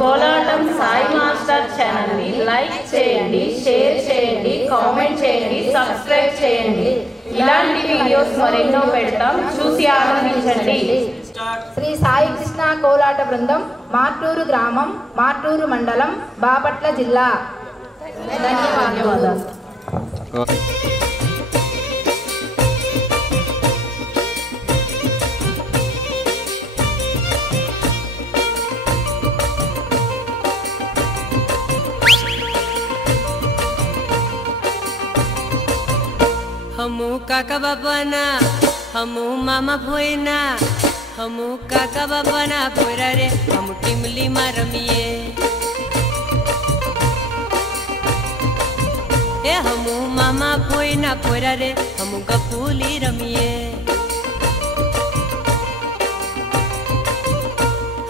కోలాటం Sai master channel ని like చేయండి, share చేయండి, కామెంట్ చేయండి, సబ్స్క్రైబ్ చేయండి। ఇలాంటి వీడియోస్ మరెన్నో పెడతాం, చూసి ఆనందించండి। శ్రీ సాయి కృష్ణ కోలాట బృందం, మార్టూరు గ్రామం, మార్టూరు మండలం, బాపట్ల జిల్లా। ధన్యవాదాలు। हमू काका बाबाना हमू मामा भोयना हमू काका बाबाना भोरा रे हम टिमली मारमिए ए हमू मामा भोयना भोरा रे हम गपूली रमिए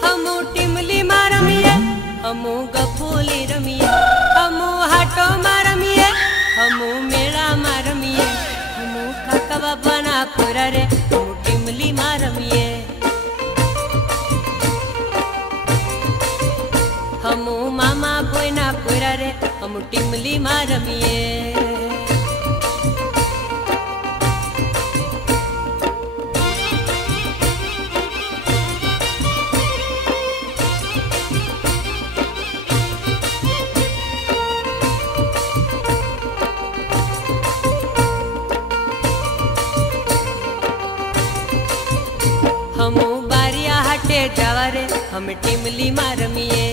हमू टिमली मारमिए हमू गपूली रमिए हमू हाटो मारमिए हमू मेला मारमिए काका बाबा ना पूरा रे हम टिमली मारमिए हमू मामा कोई ना पूरा रे हम टिमली मारमिए हमू बारिया हटे जावा रे हम टिमली मारमिए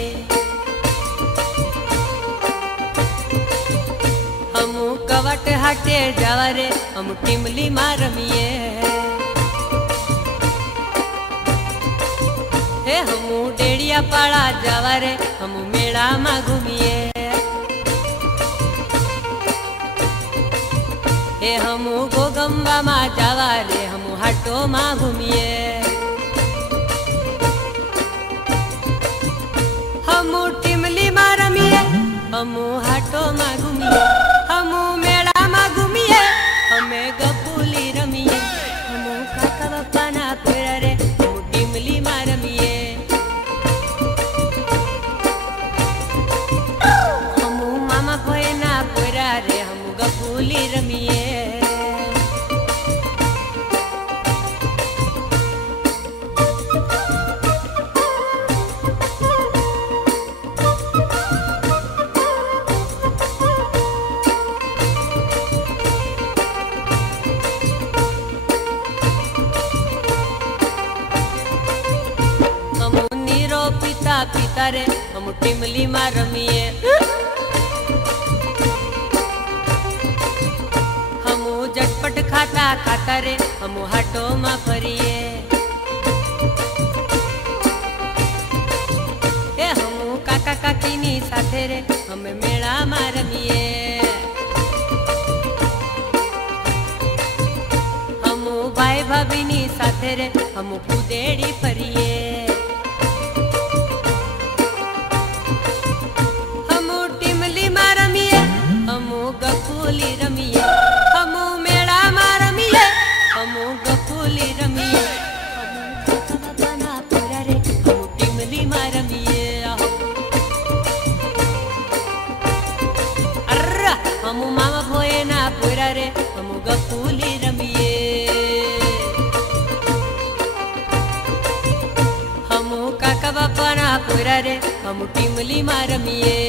हमू कवट हटे जावा रे हम टिमली मारमिए हे हमू डेड़िया पाड़ा जावा रे हम मेला मा घूमिए हे हमू गोगंबा मा जावा रे हम हाटो मा घूमिए हमू टिमली मारमिए हमू हाटो मा घूमिए हमू मेला मा घूमिए हमें गपूली रमिए हमू काका बापा ना पूरा रे हमू टिमली मारमिए हमू मामा भोय ना पूरा रे हमू गपूली रमिए पिता रे हम टिमली मारमिए हमू झटपट खाता खाता रे हम हाटो मा फरिए ए हमू काका काकीनी साथे रे हम मेला मारमिए हमू भाई भाभीनी साथे रे हम कुदेड़ी फरिए गपूली रमिए हमू मेला मारमिए हमू गपूली रमिए हमू काका बाबा ना पूरा रे हमू टिमली मारमिए अर्रा हमू मामा भोय ना पूरा रे हमू गपूली रमिए हमू काका बाबा ना पूरा रे हमू टिमली मारमिए।